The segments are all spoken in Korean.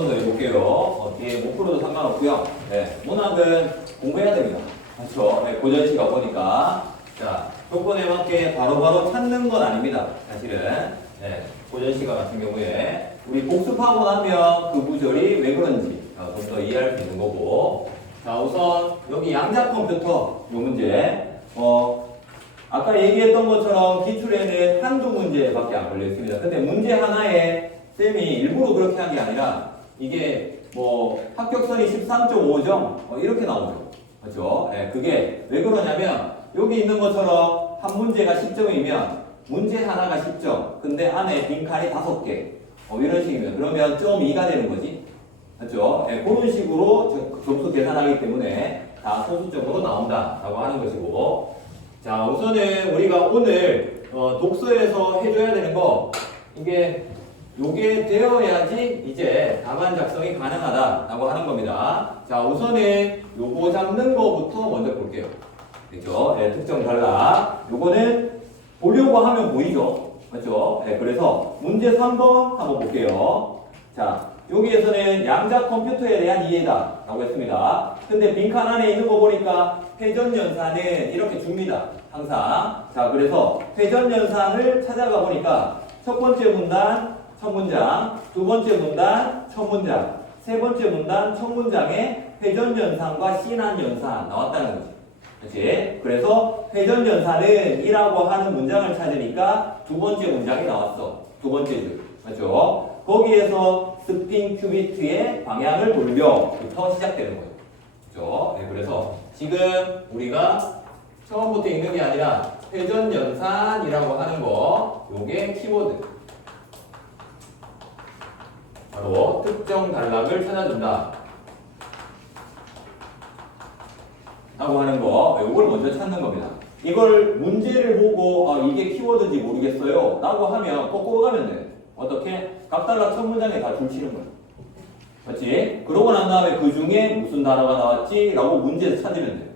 번 더 해볼게요. 뒤에 못 풀어도 상관없고요. 네, 문학은 공부해야 됩니다. 그렇죠? 네, 고전시가 보니까. 자, 조건에 맞게 바로바로 찾는 건 아닙니다. 사실은. 네, 고전시가 같은 경우에 우리 복습하고 나면 그 구절이 왜 그런지 좀 더 이해할 수 있는 거고. 자, 우선 여기 양자 컴퓨터 요 문제. 아까 얘기했던 것처럼 기출에는 한두 문제밖에 안 걸려 있습니다. 근데 문제 하나에 쌤이 일부러 그렇게 한 게 아니라 이게 뭐 합격선이 13.5점 이렇게 나오죠. 그렇죠? 네, 그게 왜 그러냐면 여기 있는 것처럼 한 문제가 10점이면 문제 하나가 10점. 근데 안에 빈칸이 5개. 이런 식입니다. 그러면 점 2가 되는 거지. 그렇죠? 네, 그런 식으로 점수 계산하기 때문에 다 소수점으로 나온다라고 하는 것이고. 자, 우선은 우리가 오늘 독서에서 해줘야 되는 거 요게 되어야지 이제 답안 작성이 가능하다라고 하는 겁니다. 자, 우선은 요거 잡는 거부터 먼저 볼게요. 그렇죠? 네, 특정 단락. 요거는 보려고 하면 보이죠? 맞죠? 네, 그래서 문제 3번 한번 볼게요. 자, 여기에서는 양자 컴퓨터에 대한 이해다라고 했습니다. 근데 빈칸 안에 있는 거 보니까 회전연산은 이렇게 줍니다. 항상. 자, 그래서 회전연산을 찾아가 보니까 첫 번째 문단 첫 문장, 두 번째 문단 첫 문장, 세 번째 문단 첫 문장에 회전연산과 신한연산 나왔다는 거지. 그렇지? 그래서 회전연산은 이라고 하는 문장을 찾으니까 두 번째 문장이 나왔어. 두 번째 줄. 맞죠? 거기에서 스핀 큐비트의 방향을 돌려부터 시작되는 거예요. 그렇죠? 네, 그래서 지금 우리가 처음부터 읽는 게 아니라 회전연산이라고 하는 거, 요게 키워드. 바로 특정 단락을 찾아준다. 라고 하는 거, 요걸 먼저 찾는 겁니다. 이걸 문제를 보고 이게 키워드인지 모르겠어요. 라고 하면 거꾸로 가면 돼. 어떻게? 각 단락 첫 문장에 다 줄치는 거야. 맞지? 그러고 난 다음에 그 중에 무슨 단어가 나왔지? 라고 문제에서 찾으면 돼.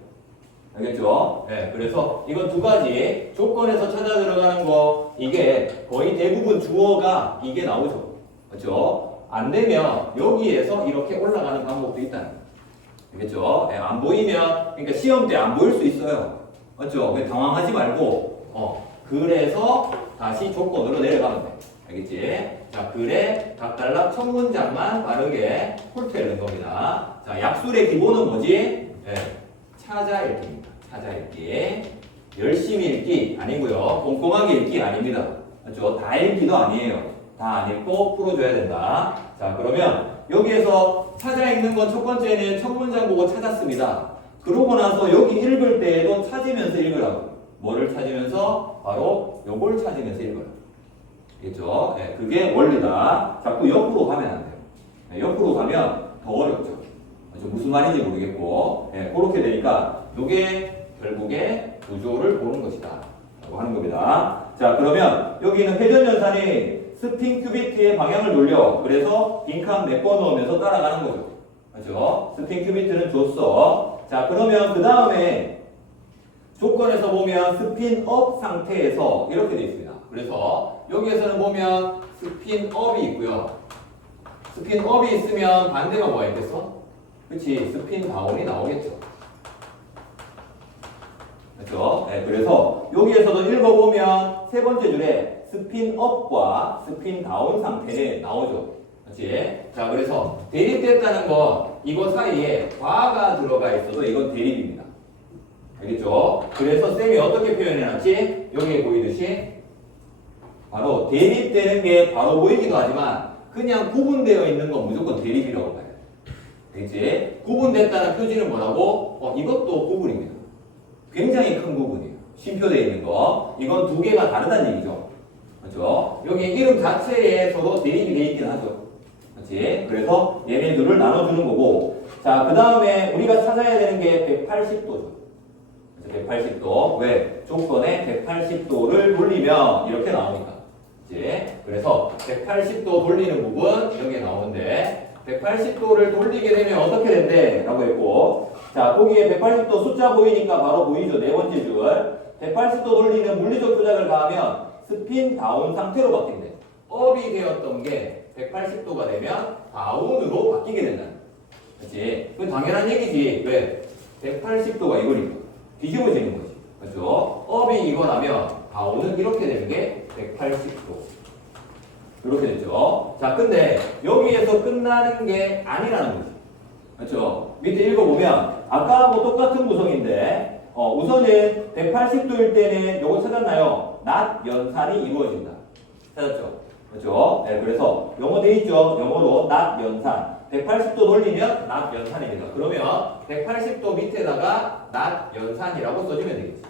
알겠죠? 네, 그래서 이건 두 가지 조건에서 찾아 들어가는 거 이게 거의 대부분 주어가 이게 나오죠. 그렇죠? 안 되면 여기에서 이렇게 올라가는 방법도 있다는 거예요. 알겠죠? 네, 안 보이면 그러니까 시험 때 안 보일 수 있어요. 맞죠? 당황하지 말고 그래서 다시 조건으로 내려가면 돼. 알겠지? 자, 글에 각 단락 첫 문장만 빠르게 훑어내는 겁니다. 자, 약술의 기본은 뭐지? 네, 찾아 읽기입니다. 찾아 읽기. 열심히 읽기 아니고요. 꼼꼼하게 읽기 아닙니다. 맞죠? 다 읽기도 아니에요. 다 안 읽고 풀어줘야 된다. 자, 그러면 여기에서 찾아 읽는 건 첫 번째는 첫 문장 보고 찾았습니다. 그러고 나서 여기 읽을 때에도 찾으면서 읽으라고. 뭐를 찾으면서? 바로 요걸 찾으면서 읽으라고. 알겠죠? 네, 그게 원리다. 자꾸 옆으로 가면 안 돼요. 네, 옆으로 가면 더 어렵죠. 무슨 말인지 모르겠고, 네, 그렇게 되니까 요게 결국에 구조를 보는 것이다 라고 하는 겁니다. 자, 그러면 여기는 회전연산이 스핀 큐비트의 방향을 돌려. 그래서 빈칸 몇 번 넣으면서 따라가는 거죠. 그렇죠? 스핀 큐비트는 줬어. 자, 그러면 그 다음에 조건에서 보면 스핀업 상태에서 이렇게 되어 있습니다. 그래서 여기에서는 보면 스핀업이 있고요. 스핀업이 있으면 반대가 뭐가 있겠어? 그치, 스핀다운이 나오겠죠. 그렇죠? 네, 그래서 여기에서도 읽어보면 세 번째 줄에 스핀업과 스핀다운 상태는 나오죠. 그렇지? 자, 그래서 대립됐다는 건 이거 사이에 과가 들어가 있어도 이건 대립입니다. 알겠죠? 그래서 쌤이 어떻게 표현해놨지? 여기에 보이듯이 바로 대립되는 게 바로 보이기도 하지만 그냥 구분되어 있는 건 무조건 대립이라고 봐요. 알겠지? 구분됐다는 표지는 뭐라고? 이것도 구분입니다. 굉장히 큰 구분이에요. 쉼표되어 있는 거. 이건 두 개가 다르다는 얘기죠. 그렇죠? 여기 이름 자체에서도 대립이 되어 있긴 하죠. 그렇지? 그래서 얘네들을 나눠주는 거고. 자, 그 다음에 우리가 찾아야 되는 게 180도죠. 180도. 왜? 조건에 180도를 돌리면 이렇게 나오니까. 그렇지? 그래서 180도 돌리는 부분 여기에 나오는데 180도를 돌리게 되면 어떻게 된대? 라고 했고, 자, 거기에 180도 숫자 보이니까 바로 보이죠. 네 번째 줄. 180도 돌리는 물리적 조작을 가하면 스핀 다운 상태로 바뀐대. 업이 되었던 게 180도가 되면 다운으로 바뀌게 된다. 그렇지? 그 당연한 얘기지. 왜? 180도가 이거니까 뒤집어지는 거지. 그렇죠? 업이 이거라면 다운은 이렇게 되는 게 180도. 이렇게 됐죠. 자, 근데 여기에서 끝나는 게 아니라는 거지. 그렇죠? 밑에 읽어보면 아까하고 똑같은 구성인데 우선은 180도일 때는 요거 찾았나요? 낮 연산이 이루어진다. 찾았죠? 그렇죠? 네, 그래서 영어 돼 있죠? 영어로 낮 연산. 180도 돌리면 낮 연산입니다. 그러면 180도 밑에다가 낮 연산이라고 써주면 되겠지.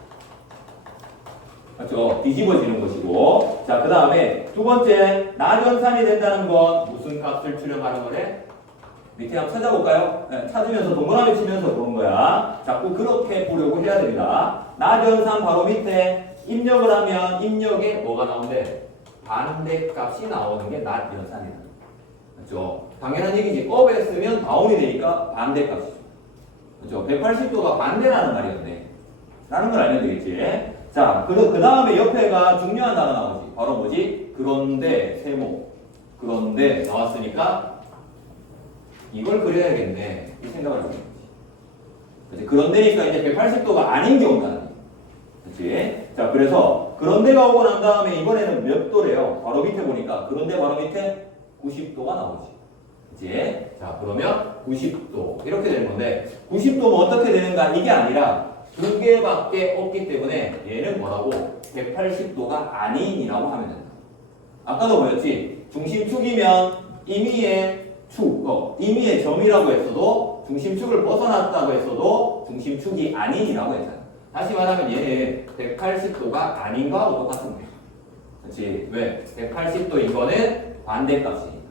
그렇죠? 뒤집어지는 것이고. 자, 그 다음에 두 번째, 낮 연산이 된다는 건 무슨 값을 출력하는 거래? 밑에 한번 찾아볼까요? 네, 찾으면서 동그라미 치면서 보는 거야. 자꾸 그렇게 보려고 해야 됩니다. 낮 연산 바로 밑에 입력을 하면 입력에 뭐가 나온대? 반대값이 나오는 게 낮 연산이다. 그렇죠? 당연한 얘기지. 업에 쓰면 다운이 되니까 반대값이죠. 그렇죠? 180도가 반대라는 말이었네. 라는 걸 알면 되겠지. 자, 그 다음에 옆에가 중요한 단어 나오지. 바로 뭐지? 그런데, 세모. 그런데 나왔으니까 이걸 그려야겠네. 이 생각을 하는 거지. 그치? 그런데니까 이제 180도가 아닌 게 온다는 거지. 그치? 자, 그래서 그런데가 오고 난 다음에 이번에는 몇 도래요? 바로 밑에 보니까 그런데 바로 밑에 90도가 나오지. 그치? 자, 그러면 90도. 이렇게 되는 건데 90도면 어떻게 되는가? 이게 아니라 두 개밖에 없기 때문에 얘는 뭐라고? 180도가 아닌이라고 하면 된다. 아까도 보였지? 중심축이면 임의의 축, 임의의 점이라고 했어도 중심축을 벗어났다고 했어도 중심축이 아닌이라고 했잖아. 다시 말하면 얘는 180도가 아닌 거하고 똑같은 거야. 그렇지? 왜? 180도인 거는 반대값이니까.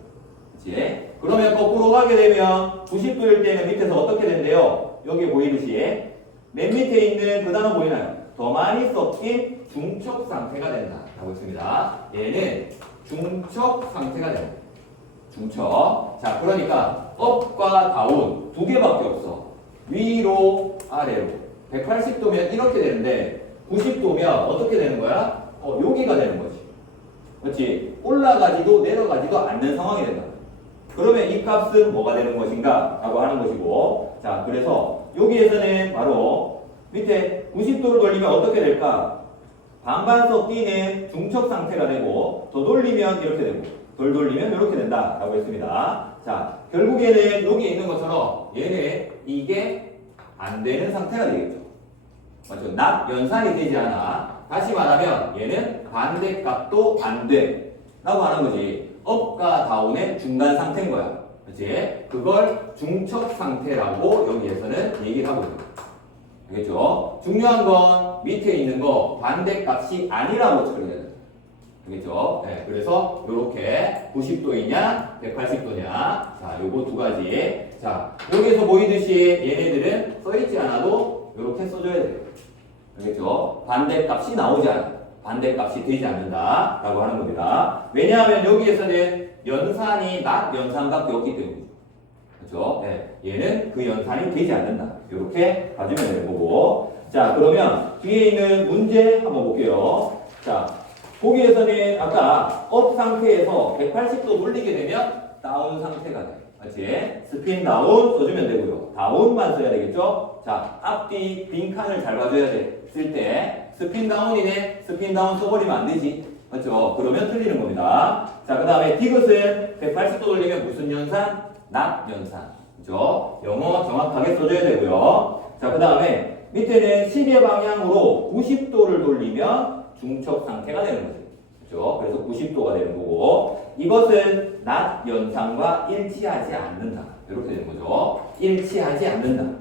그렇지? 그러면 거꾸로 가게 되면 90도일 때는 밑에서 어떻게 된대요? 여기 보이듯이 맨 밑에 있는 그 단어 보이나요? 더 많이 섞인 중첩 상태가 된다 라고 했습니다. 얘는 중첩 상태가 된다. 중첩. 자, 그러니까 업과 다운 두 개밖에 없어. 위로 아래로. 180도면 이렇게 되는데 90도면 어떻게 되는 거야? 여기가 되는 거지. 그렇지? 올라가지도 내려가지도 않는 상황이 된다. 그러면 이 값은 뭐가 되는 것인가? 라고 하는 것이고, 자, 그래서 여기에서는 바로 밑에 90도를 돌리면 어떻게 될까? 반반속 D는 중첩 상태가 되고 더 돌리면 이렇게 되고 덜 돌리면 이렇게 된다 라고 했습니다. 자, 결국에는 여기에 있는 것처럼 얘는 이게 안 되는 상태가 되겠죠. 맞죠? 낮 연산이 되지 않아. 다시 말하면 얘는 반대값도 안 돼 라고 하는 거지. 업과 다운의 중간 상태인 거야. 그렇지? 그걸 중첩 상태라고 여기에서는 얘기를 하고 있는 거야. 알겠죠? 중요한 건 밑에 있는 거 반대값이 아니라고 처리해야 돼. 알겠죠? 네, 그래서 이렇게 90도이냐 180도냐 자, 요거 두 가지. 자, 여기에서 보이듯이 얘네들은 써있지 않아도 이렇게 써줘야 돼요. 알겠죠? 반대값이 나오지 않아. 반대값이 되지 않는다 라고 하는 겁니다. 왜냐하면 여기에서는 연산이 낮 연산밖에 없기 때문이죠. 그렇죠? 네, 얘는 그 연산이 되지 않는다. 이렇게 봐주면 되는 거고. 자, 그러면 뒤에 있는 문제 한번 볼게요. 자, 거기에서는 아까 업 상태에서 180도 돌리게 되면 다운 상태가 돼. 맞지? 스핀 다운 써주면 되고요. 다운만 써야 되겠죠? 자, 앞뒤 빈칸을 잘 봐줘야 돼. 쓸 때 스핀 다운이네. 스핀 다운 써버리면 안 되지. 맞죠? 그러면 틀리는 겁니다. 자, 그 다음에 디귿은 180도 돌리면 무슨 연산? 낮 연산. 그죠? 영어 정확하게 써줘야 되고요. 자, 그 다음에 밑에는 시계 방향으로 90도를 돌리면 중첩 상태가 되는 거죠. 그죠? 그래서 90도가 되는 거고, 이것은 낮 연산과 일치하지 않는다. 이렇게 되는 거죠. 일치하지 않는다.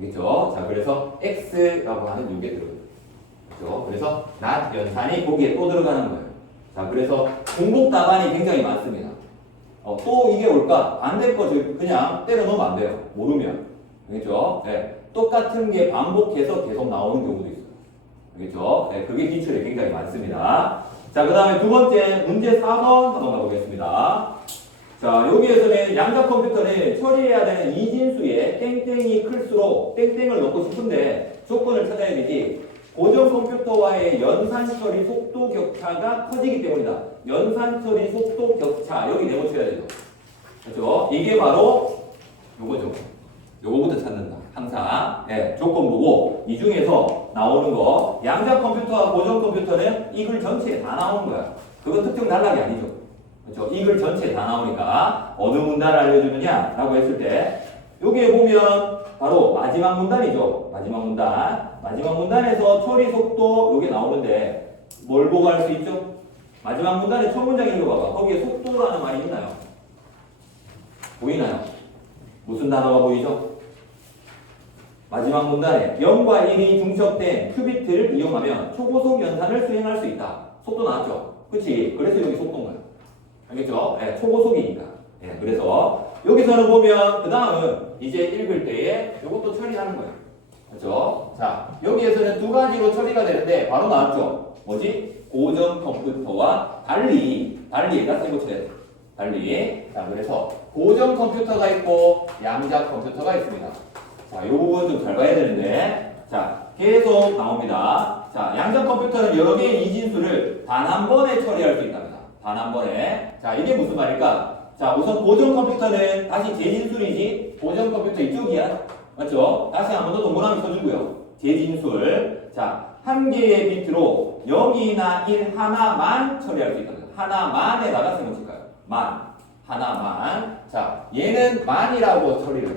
알겠죠? 자, 그래서 X라고 하는 이게 들어가요. 그죠? 그래서 낮 연산이 거기에 또 들어가는 거예요. 자, 그래서 공복 답안이 굉장히 많습니다. 또 이게 올까? 반대 거 그냥 때려 넣으면 안 돼요. 모르면. 알겠죠? 네. 똑같은 게 반복해서 계속 나오는 경우도 있어요. 알겠죠? 네. 그게 기출에 굉장히 많습니다. 자, 그 다음에 두 번째 문제 4번 한번 가보겠습니다. 자, 여기에서는 양자 컴퓨터는 처리해야 되는 이진수에 땡땡이 클수록 땡땡을 넣고 싶은데 조건을 찾아야 되지. 고정 컴퓨터와의 연산 처리 속도 격차가 커지기 때문이다. 연산 처리 속도 격차. 여기 네모쳐야 되죠. 그렇죠? 이게 바로 요거죠. 요거부터 찾는다. 항상. 예, 조건 보고 이 중에서 나오는 거 양자 컴퓨터와 고정 컴퓨터는 이 글 전체에 다 나오는 거야. 그건 특정 단락이 아니죠. 그렇죠? 이 글 전체에 다 나오니까 어느 문단을 알려주느냐라고 했을 때 여기에 보면 바로 마지막 문단이죠. 마지막 문단. 마지막 문단에서 처리 속도 요게 나오는데 뭘 보고 알 수 있죠? 마지막 문단의 첫 문장 읽어봐봐. 거기에 속도라는 말이 있나요? 보이나요? 무슨 단어가 보이죠? 마지막 문단에 0과 1이 중첩된 큐비트를 이용하면 초고속 연산을 수행할 수 있다. 속도 나왔죠? 그치? 그래서 여기 속도인 거예요. 알겠죠? 네, 초고속이니까. 네, 그래서 여기서는 보면 그 다음은 이제 읽을 때에 이것도 처리하는 거예요. 그렇죠? 자, 여기에서는 두 가지로 처리가 되는데 바로 나왔죠? 뭐지? 고정 컴퓨터와 달리에다 쓰고 쳐야 돼. 달리. 자, 그래서 고정 컴퓨터가 있고 양자 컴퓨터가 있습니다. 자, 이 부분 좀 잘 봐야 되는데, 자, 계속 나옵니다. 자, 양자 컴퓨터는 여러 개의 이진수를 단 한 번에 처리할 수 있답니다. 단 한 번에. 자, 이게 무슨 말일까? 자, 우선 고정 컴퓨터는 다시 재진술이지, 고정 컴퓨터 이쪽이야. 맞죠? 다시 한 번 더 동그라미 써주고요. 재진술. 자, 한 개의 비트로 0이나 1 하나만 처리할 수 있답니다. 하나만에다가 쓰면 칠까요? 만. 하나만. 자, 얘는 만이라고 처리를 해요.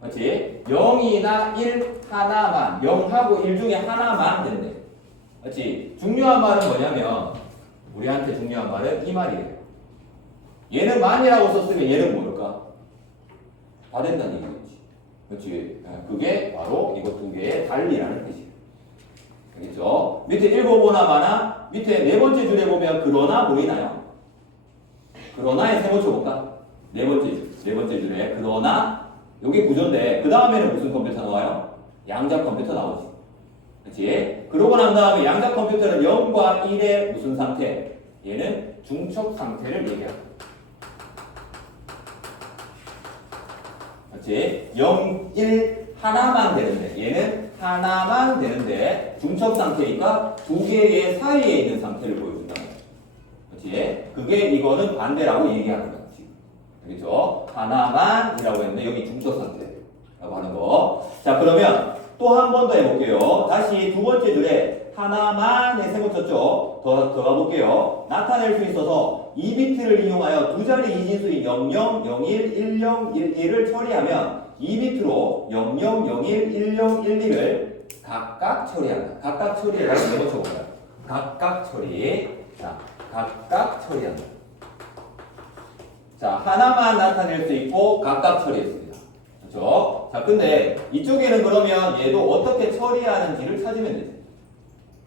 그렇지? 0이나 1 하나만. 0하고 1 중에 하나만 된대. 그렇지? 중요한 말은 뭐냐면 우리한테 중요한 말은 이 말이에요. 얘는 만이라고 썼으면 얘는 뭘까? 다 된다는 얘기겠지. 그렇지? 그게 바로 이거 두 개의 달리라는 뜻이에요. 알겠죠? 밑에 읽어보나 마나 밑에 네 번째 줄에 보면 그러나 보이나요? 그러나에 세모 쳐볼까? 네 번째 줄에 그러나 여기 구조인데 그 다음에는 무슨 컴퓨터 나와요? 양자 컴퓨터 나오지. 그렇지? 그러고 난 다음에 양자 컴퓨터는 0과 1의 무슨 상태? 얘는 중첩 상태를 얘기합니다. 그렇지? 0, 1 하나만 되는데 얘는 하나만 되는데 중첩 상태니까 두 개의 사이에 있는 상태를 보여준다. 그렇지? 그게 이거는 반대라고 얘기하는 거야. 알겠죠? 하나만이라고 했는데 여기 중첩 상태라고 하는 거. 자, 그러면 또 한 번 더 해볼게요. 다시 두 번째 줄에 하나만에 세모 쳤죠? 더 가볼게요. 나타낼 수 있어서 2비트를 이용하여 두 자리 이진수인 00, 01, 10, 11을 처리하면 2비트로 00, 01, 10, 12를 각각 처리한다. 각각 처리라고 세모 쳐볼까요? 각각 처리. 자, 각각 처리한다. 자, 하나만 나타낼 수 있고 각각 처리했습니다. 그렇죠? 자, 근데 이쪽에는 그러면 얘도 어떻게 처리하는지를 찾으면 되지.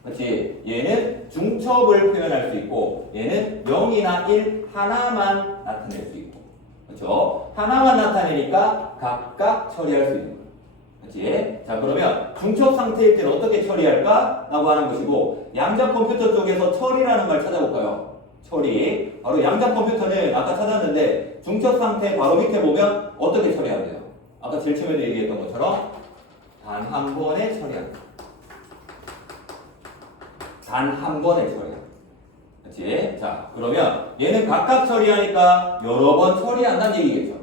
그렇지? 얘는 중첩을 표현할 수 있고 얘는 0이나 1 하나만 나타낼 수 있고 그렇죠? 하나만 나타내니까 각각 처리할 수 있는 거예요. 그렇지? 자, 그러면 중첩 상태일 때는 어떻게 처리할까? 라고 하는 것이고 양자 컴퓨터 쪽에서 처리라는 말 찾아볼까요? 처리. 바로 양자 컴퓨터는 아까 찾았는데 중첩 상태 바로 밑에 보면 어떻게 처리하면 돼요? 아까 제일 처음에 얘기했던 것처럼 단 한 번에 처리한다. 단 한 번에 처리한다. 그렇지? 자, 그러면 얘는 각각 처리하니까 여러 번 처리한다는 얘기겠죠.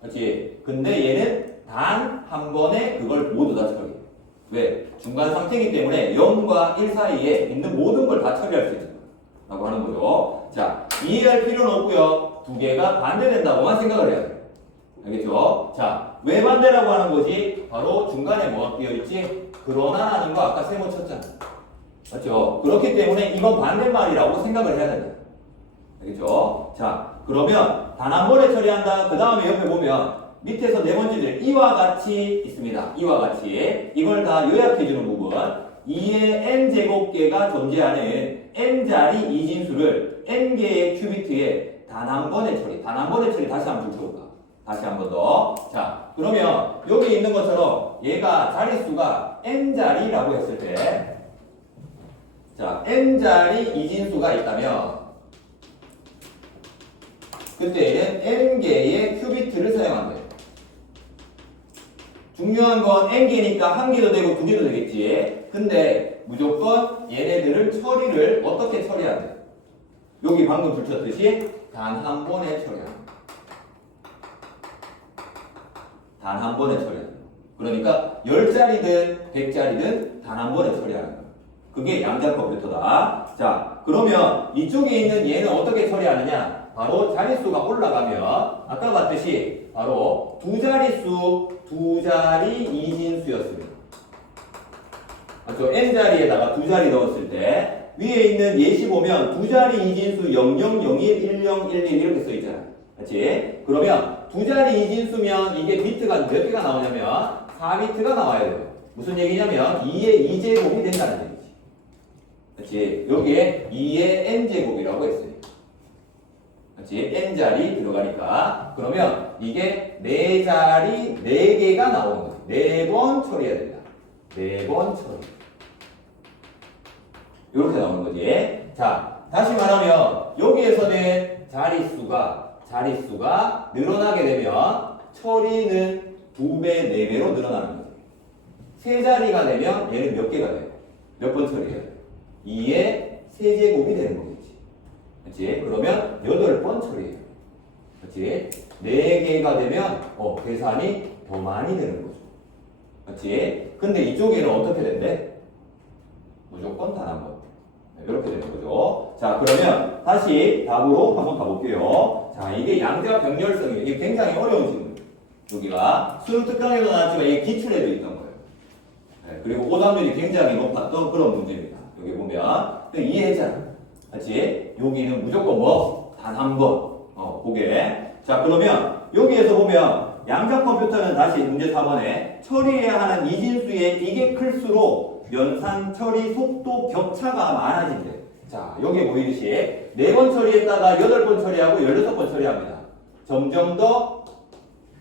그렇지? 근데 얘는 단 한 번에 그걸 모두 다 처리해. 왜? 중간 상태이기 때문에 0과 1 사이에 있는 모든 걸 다 처리할 수 있는 거예요. 라고 하는 거죠. 자, 이해할 필요는 없고요. 두 개가 반대된다고만 생각을 해야 돼요. 알겠죠? 자, 왜 반대라고 하는 거지? 바로 중간에 뭐가 끼어있지? 그러나라는 거 아까 세모 쳤잖아. 맞죠? 그렇기 때문에 이건 반대말이라고 생각을 해야 된다. 알겠죠? 자, 그러면 단 한 번에 처리한다. 그 다음에 옆에 보면 밑에서 네 번째 줄 이와 같이 있습니다. 이와 같이. 이걸 다 요약해주는 부분. 2의 n제곱계가 존재하는 n자리 이진수를 n개의 큐비트에 단 한 번에 처리. 단 한 번에 처리 다시 한번 줄여볼까? 다시 한 번 더. 자, 그러면 여기 있는 것처럼 얘가 자릿수가 n자리라고 했을 때 자, n자리 이진수가 있다면 그때는 n개의 큐비트를 사용한대요. 중요한 건 n개니까 한 개도 되고 두 개도 되겠지. 근데 무조건 얘네들을 처리를 어떻게 처리한대? 여기 방금 붙였듯이 단 한 번에 처리하는 거. 단 한 번에 처리하는 거. 그러니까 10자리든 100자리든 단 한 번에 처리하는 거. 그게 양자 컴퓨터다. 자, 그러면 이쪽에 있는 얘는 어떻게 처리하느냐? 바로 자릿수가 올라가면 아까 봤듯이 바로 두 자리 이진수였습니다. 맞죠? n자리에다가 두 자리 넣었을 때 위에 있는 예시 보면 두 자리 이진수 0001, 1011 이렇게 써 있잖아요. 그렇지? 그러면 두 자리 이진수면 이게 비트가 몇 개가 나오냐면 4비트가 나와야 돼요. 무슨 얘기냐면 2의 2제곱이 된다는 얘기지. 그렇지? 여기에 2의 n제곱이라고 했어요. 그렇지? n자리 들어가니까 그러면 이게 4자리 4개가 나오는 거지. 4번 처리해야 된다. 4번 처리. 이렇게 나오는 거지. 자, 다시 말하면 여기에서는 자릿수가 늘어나게 되면 처리는 2배, 4배로 늘어나는 거지. 3자리가 되면 얘는 몇 개가 돼요? 몇 번 처리해야 돼요? 2의 세제곱이 되는 거겠지. 그렇지? 그러면 8번 처리해요. 그렇지? 4개가 되면 계산이 더 많이 되는 거죠. 그렇지? 근데 이쪽에는 어떻게 된대? 무조건 단 한 번. 이렇게 되는 거죠. 자, 그러면 다시 답으로 한번 가볼게요. 자, 이게 양자 병렬성이에요. 이게 굉장히 어려운 질문. 여기가 수능 특강에도 나왔지만 이게 기출에도 있던 거예요. 네, 그리고 오답률이 굉장히 높았던 그런 문제입니다. 여기 보면 이해했잖아. 그렇지? 여기는 무조건 뭐? 단 한 번. 그게. 자, 그러면 여기에서 보면 양자 컴퓨터는 다시 문제 4번에 처리해야 하는 이진수의 이게 클수록 연산 처리 속도 격차가 많아진대. 자, 여기 보이듯이 4번 처리했다가 8번 처리하고 16번 처리합니다. 점점 더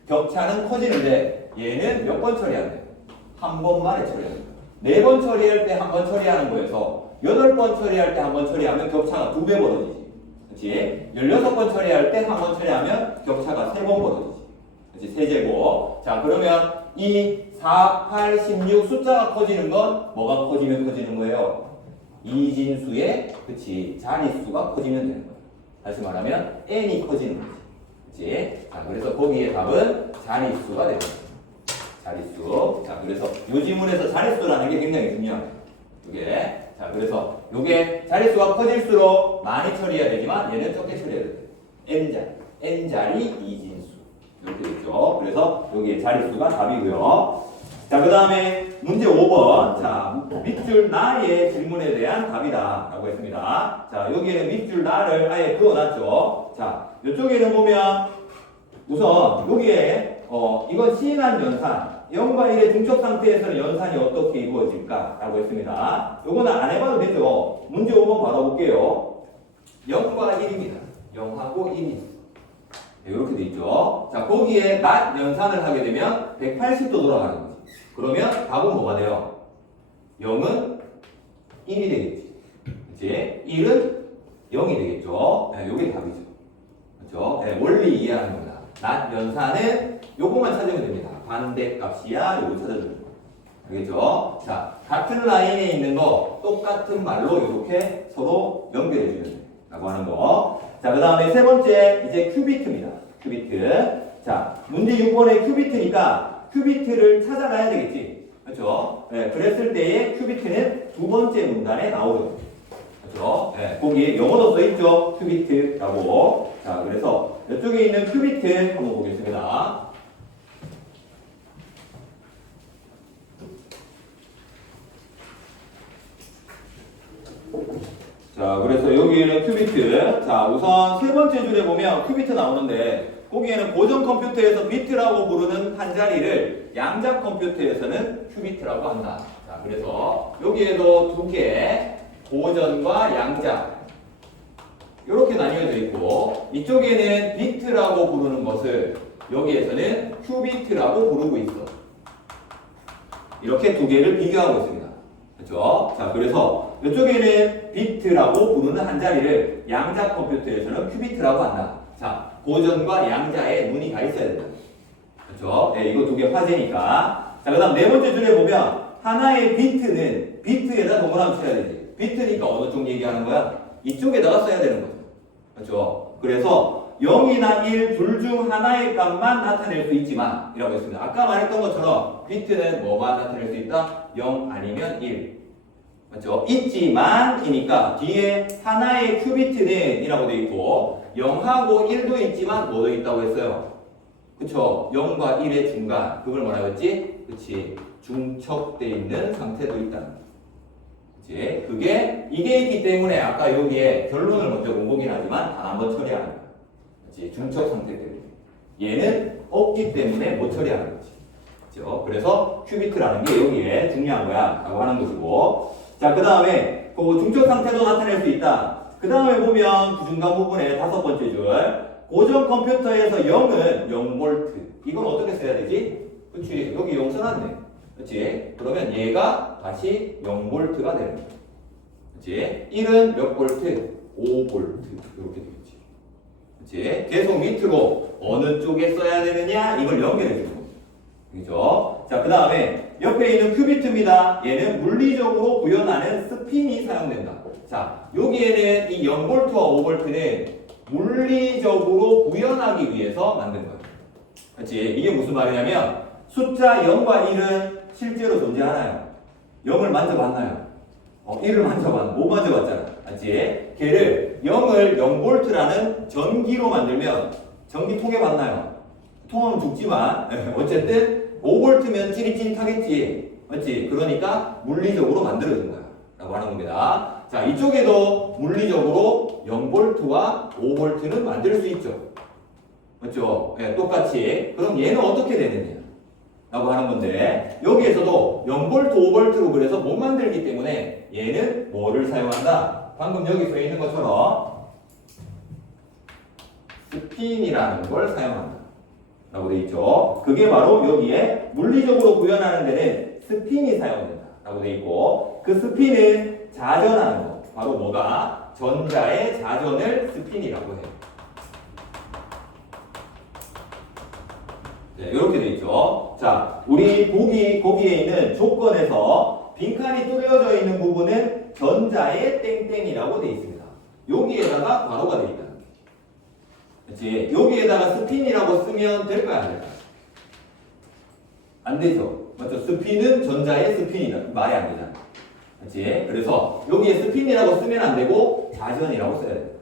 격차는 커지는데 얘는 몇 번 처리한대? 한 번만에 처리합니다. 4번 처리할 때 한 번 처리하는 거에서 8번 처리할 때 한 번 처리하면 격차가 2배 벌어지지. 그렇지? 16번 처리할 때 한 번 처리하면 격차가 3번 벌어지지. 그렇지? 세제곱. 자, 그러면 이 4, 8, 16 숫자가 커지는 건 뭐가 커지면 커지는 거예요? 이진수의 그치 자릿수가 커지면 되는 거예요. 다시 말하면 n이 커지는 거지. 그치? 자, 그래서 거기에 답은 자릿수가 되는 거예요. 자릿수. 자, 그래서 요 지문에서 자릿수라는 게 굉장히 중요해요. 이게. 자, 그래서 요게 자릿수가 커질수록 많이 처리해야 되지만 얘는 적게 처리해야 돼요. n자리 이진수. 이렇게 되죠. 그래서 여기에 자릿수가 답이고요. 자, 그 다음에 문제 5번. 자, 밑줄 나의 질문에 대한 답이다. 라고 했습니다. 자, 여기에는 밑줄 나를 아예 그어놨죠. 자, 이쪽에는 보면 우선 여기에 이건 시인한 연산. 0과 1의 중첩 상태에서는 연산이 어떻게 이루어질까? 라고 했습니다. 요거는 안 해봐도 되죠. 문제 5번 받아볼게요. 0과 1입니다. 0하고 1입니다. 이렇게 돼 있죠. 자, 거기에 낮 연산을 하게 되면 180도 돌아가는 거지. 그러면 답은 뭐가 돼요? 0은 1이 되겠지. 그치? 1은 0이 되겠죠. 네, 요게 답이죠. 그렇죠? 네, 원리 이해하는 겁니다. 낮 연산은 요거만 찾으면 됩니다. 반대값이야. 요거 찾아주는 거예요. 알겠죠? 자, 같은 라인에 있는 거 똑같은 말로 이렇게 서로 연결해 주면 돼요. 라고 하는 거. 자, 그 다음에 세 번째, 이제 큐비트입니다. 큐비트. 자, 문제 6번에 큐비트니까 큐비트를 찾아가야 되겠지. 그렇죠? 네, 그랬을 때의 큐비트는 두 번째 문단에 나오죠. 그렇죠? 네, 거기 영어로 써있죠. 큐비트라고. 자, 그래서 이쪽에 있는 큐비트 한번 보겠습니다. 자, 그래서 여기에는 큐비트. 자, 우선 세 번째 줄에 보면 큐비트 나오는데 거기에는 고전 컴퓨터에서 비트라고 부르는 한 자리를 양자 컴퓨터에서는 큐비트라고 한다. 자, 그래서 여기에도 두 개, 고전과 양자 이렇게 나뉘어져 있고 이쪽에는 비트라고 부르는 것을 여기에서는 큐비트라고 부르고 있어. 이렇게 두 개를 비교하고 있습니다. 그렇죠? 자, 그래서 이쪽에는 비트라고 부르는 한 자리를 양자 컴퓨터에서는 큐비트라고 한다. 자, 고전과 양자에 눈이 가 있어야 된다. 그렇죠? 네, 이거 두 개 화제니까. 자, 그 다음 네 번째 줄에 보면 하나의 비트는 비트에다 동그라미 쳐야 되지. 비트니까 어느 쪽 얘기하는 거야? 이쪽에다가 써야 되는 거죠. 그렇죠? 그래서 0이나 1 둘 중 하나의 값만 나타낼 수 있지만 이라고 했습니다. 아까 말했던 것처럼 비트는 뭐만 나타낼 수 있다? 0 아니면 1. 맞죠? 있지만이니까 뒤에 하나의 큐비트는 이라고 되어 있고 0하고 1도 있지만 뭐도 있다고 했어요? 그쵸? 0과 1의 중간 그걸 뭐라고 했지? 그치? 중첩되어 있는 상태도 있다는 거. 그치? 이게 있기 때문에 아까 여기에 결론을 먼저 본 거긴 하지만 단 한 번 처리하는 거야. 그치? 중첩 상태 때문에. 얘는 없기 때문에 못 처리하는 거지. 그쵸? 그래서 큐비트라는 게 여기에 중요한 거야. 라고 하는 것이고. 자, 그 다음에 그 중첩 상태도 나타낼 수 있다. 그 다음에 보면 그 중간 부분에 5번째 줄. 고정 컴퓨터에서 0은 0V. 이건 어떻게 써야 되지? 그치? 여기 0 써놨네. 그치? 그러면 얘가 다시 0V가 되는 거야. 그치? 1은 몇 볼트? 5V. 이렇게 되겠지. 그치? 계속 밑으로 어느 쪽에 써야 되느냐? 이걸 연결해 주는 거죠. 그죠? 자, 그 다음에 옆에 있는 큐비트입니다. 얘는 물리적으로 구현하는 스핀이 사용된다. 자, 여기에는 이 0V와 5V는 물리적으로 구현하기 위해서 만든 거예요. 그렇지? 이게 무슨 말이냐면 숫자 0과 1은 실제로 존재하나요? 0을 만져봤나요? 1을 못 만져봤잖아. 맞지? 걔를 0을 0V라는 전기로 만들면 전기통에 봤나요? 통하면 죽지만 어쨌든 5V면 찌릿찌릿하겠지. 맞지? 그러니까 물리적으로 만들어진 거야. 라고 하는 겁니다. 자, 이쪽에도 물리적으로 0V와 5V는 만들 수 있죠. 맞죠? 네, 똑같이. 그럼 얘는 어떻게 되느냐? 라고 하는 건데, 여기에서도 0V, 5V로 그래서 못 만들기 때문에 얘는 뭐를 사용한다? 방금 여기 써 있는 것처럼 스핀이라는 걸 사용한다. 라고 되어 있죠. 그게 바로 여기에 물리적으로 구현하는 데는 스핀이 사용된다. 라고 되어 있고, 그 스핀은 자전하는 거. 바로 뭐가? 전자의 자전을 스핀이라고 해요. 네, 이렇게 되어 있죠. 자, 우리 거기에 있는 조건에서 빈칸이 뚫려져 있는 부분은 전자의 땡땡이라고 되어 있습니다. 여기에다가 괄호가 되어 있다. 그렇지? 여기에다가 스핀이라고 쓰면 될까요? 안 될까요? 안 되죠. 맞죠? 스핀은 전자의 스핀이다. 말이 안 되잖아. 그렇지? 그래서 여기에 스핀이라고 쓰면 안 되고 자전이라고 써야 됩니다.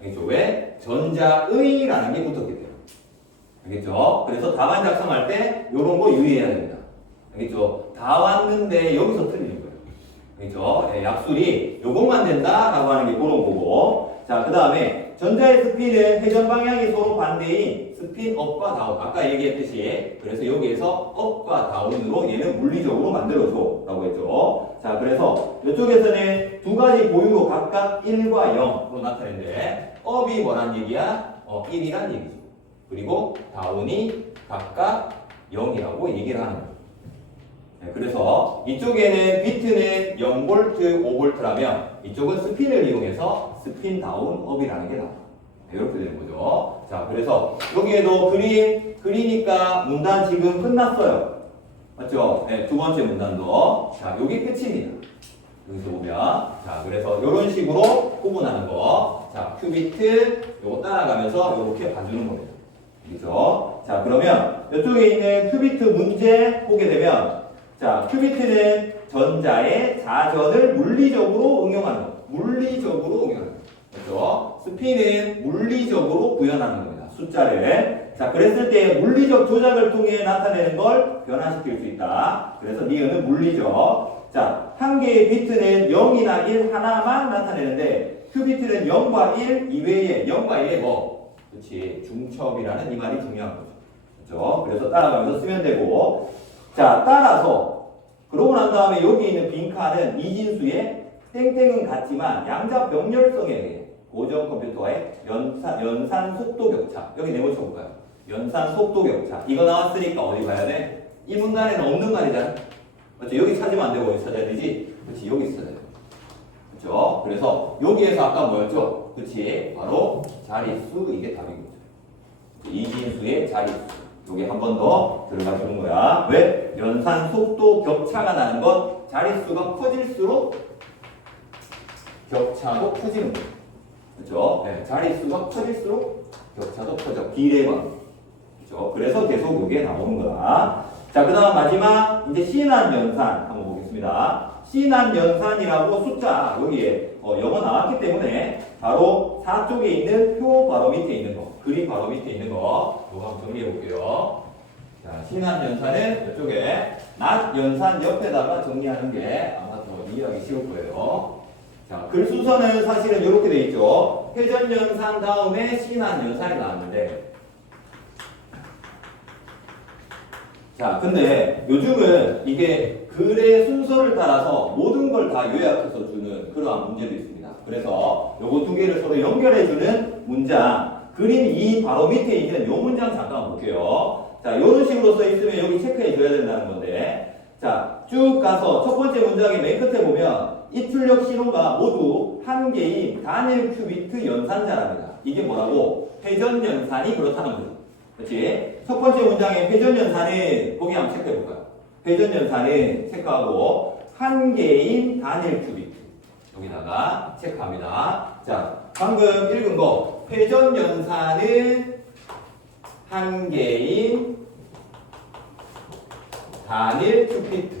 알겠죠? 왜? 전자의라는 게 붙었기 때문에. 알겠죠? 그래서 답안 작성할 때 이런 거 유의해야 됩니다. 알겠죠? 다 왔는데 여기서 틀리는 거예요. 알겠죠? 네, 약술이 요것만 된다라고 하는 게 그런 거고. 자, 그 다음에 전자의 스핀은 회전 방향이 서로 반대인 스핀 업과 다운. 아까 얘기했듯이 그래서 여기에서 업과 다운으로 얘는 물리적으로 만들어줘 라고 했죠. 자, 그래서 이쪽에서는 두 가지 보유로 각각 1과 0으로 나타내는데 업이 뭐란 얘기야? 1이란 얘기죠. 그리고 다운이 각각 0이라고 얘기를 하는 거예요. 네, 그래서 이쪽에는 비트는 0V, 5V라면 이쪽은 스핀을 이용해서 스핀 다운 업이라는 게 나와요. 네, 이렇게 되는 거죠. 자, 그래서 여기에도 그리니까 문단 지금 끝났어요. 맞죠? 네, 두 번째 문단도. 자, 여기 끝입니다. 여기서 보면. 자, 그래서 이런 식으로 구분하는 거. 자, 큐비트 요거 따라가면서 이렇게 봐주는 겁니다. 그죠? 자, 그러면 이쪽에 있는 큐비트 문제 보게 되면 자, 큐비트는 전자의 자전을 물리적으로 응용하는 거. 물리적으로 응용하는 거. 그렇죠? 스핀은 물리적으로 구현하는 겁니다. 숫자를. 자, 그랬을 때 물리적 조작을 통해 나타내는 걸 변화시킬 수 있다. 그래서 니은은 물리적. 자, 한 개의 비트는 0이나 1 하나만 나타내는데 큐비트는 0과 1 이외에 0과 1에 뭐? 그렇지. 중첩이라는 이 말이 중요한 거죠. 그렇죠? 그래서 따라가면서 쓰면 되고. 자, 따라서 그러고 난 다음에 여기 있는 빈칸은 이진수의 땡땡은 같지만 양자 병렬성에 의해 고정 컴퓨터와의 연산 속도 격차. 여기 네모 쳐볼까요? 연산 속도 격차. 이거 나왔으니까 어디 가야 돼? 이 문단에는 없는 말이잖아. 맞죠? 여기 찾으면 안 되고 어디 찾아야 되지? 그렇지, 여기 있어야 돼요. 그렇죠? 그래서 여기에서 아까 뭐였죠? 그렇지, 바로 자릿수. 이게 답인 거죠. 이진수의 자릿수. 여기 한 번 더 들어가 주는 거야. 왜? 연산 속도 격차가 나는 건 자릿수가 커질수록 격차도 커지는 거예요. 그렇죠? 네, 자릿수가 커질수록 격차도 커져. 비례번. 그렇죠? 그래서 계속 이게 나오는 거다. 자, 그 다음 마지막 이제 C난 연산 한번 보겠습니다. C난 연산이라고 숫자 여기에 영어 나왔기 때문에 바로 4쪽에 있는 표 바로 밑에 있는 거, 그림 바로 밑에 있는 거 이거 한번 정리해 볼게요. 자, C난 연산은 이쪽에 낫 연산 옆에다가 정리하는 게 아마 더 이해하기 쉬울 거예요. 자, 글 순서는 사실은 이렇게 돼 있죠. 회전 연산 다음에 C난 연산이 나왔는데, 자, 근데 요즘은 이게 글의 순서를 따라서 모든 걸 다 요약해서 주는 그러한 문제도 있습니다. 그래서 요거 두 개를 서로 연결해주는 문장, 그림 2 바로 밑에 있는 요 문장 잠깐 볼게요. 자, 이런 식으로 써 있으면 여기 체크해 줘야 된다는 건데, 자, 쭉 가서 첫 번째 문장의 맨 끝에 보면 이 출력 신호가 모두 한 개인 단일 큐비트 연산자랍니다. 이게 뭐라고? 회전 연산이 그렇다는 거죠. 그렇지? 첫 번째 문장의 회전 연산은 거기 한번 체크해 볼까요? 회전 연산은 체크하고 한 개인 단일 큐비트 여기다가 체크합니다. 자, 방금 읽은 거 회전 연산은 한 개인 단일 큐비트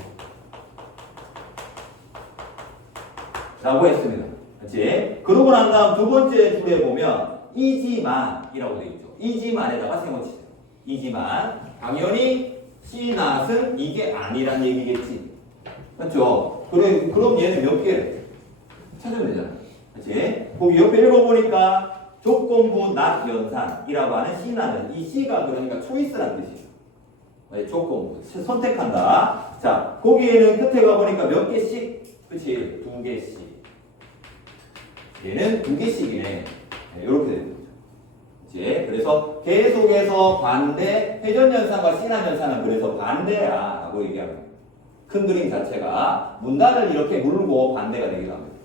라고 했습니다. 그렇지? 그러고 난 다음 두 번째 줄에 보면 이지만이라고 되어 있죠. 이지만에다가 세모치죠. 이지만 당연히 C낫은 이게 아니란 얘기겠지. 그렇죠? 그래, 그럼 얘는 몇 개를 찾으면 되잖아. 그렇지? 거기 옆에 읽어보니까 조건부 낫 연산이라고 하는 C낫은 이 C가 그러니까 초이스라는 뜻이에요. 네, 조건부 선택한다. 자, 거기에는 끝에 가보니까 몇 개씩? 그렇지? 2개씩. 얘는 2개씩이네. 네, 이렇게 되는 거죠. 그치? 그래서 계속해서 반대, 회전연산과 C난연산은 그래서 반대야 라고 얘기합니다. 큰 그림 자체가 문단을 이렇게 물고 반대가 되기도 합니다.